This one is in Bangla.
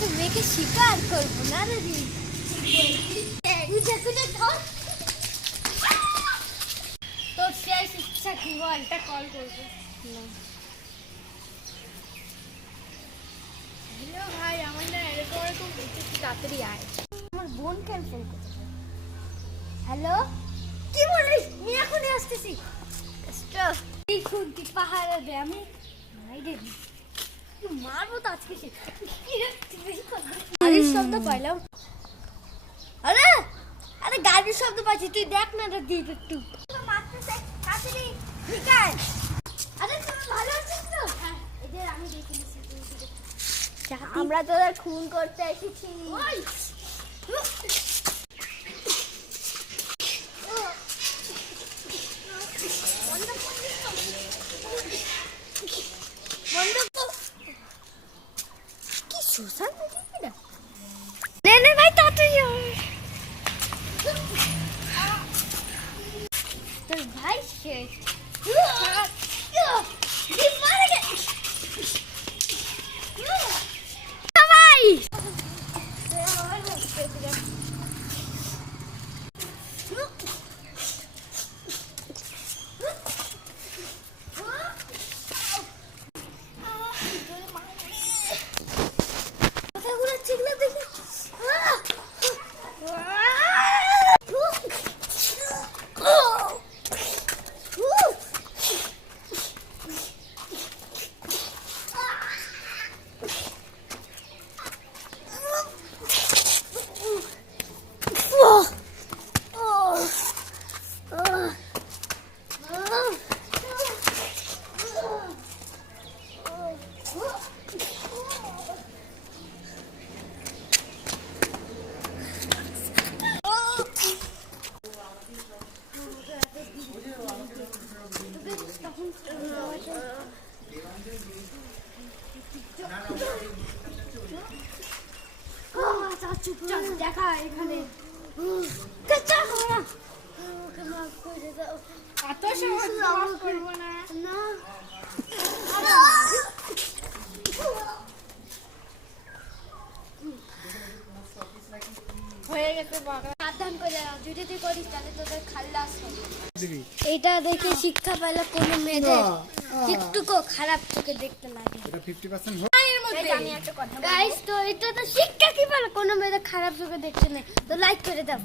তো মেয়েকে শিকার করবো না রে তোর শেষ ইচ্ছা কি বল? এটা কল করবো না। হ্যালো ভাই, আমার না এরকম এরকম একটু তাড়াতাড়ি আয়। আমার বোন কেন ফোন করছে? হ্যালো, কি বলিস? আমি এখনই আসতেছি। এই খুঁটি পাহাড়ে দে, আমি মারবো তো আজকে। গাড়ির শব্দ পাইলাম। আরে আরে গাড়ির শব্দ পাচ্ছি, তুই দেখ না রে দিদি একটু। আরে তুমি ভালো আছিস তো? হ্যাঁ, এই যে আমি দেখে নিচ্ছি। আমরা তোদের খুন করতে এসেছি। কি সোশ্যাল মিডিয়া? নে ভাই তাড়াতাড়ি তোর ভাই শেষ। চুপচাপ দেখা এখানে। এত সহজ মাফ করবো না। হয়ে গেছে বাবা। সাবধান করে যদি তুই করিস তাহলে তোদের খাল্লাস হবে। এটা দেখে শিক্ষা পেলে কোনো মেয়েদের একটুকু খারাপ চোখে দেখতে লাগে। এটা 50% আমি একটা কথা গাইস, তো এটা তো শিক্ষা কি পেলে কোনো মেয়েদের খারাপ চোখে দেখতে নেই। তো লাইক করে দাও।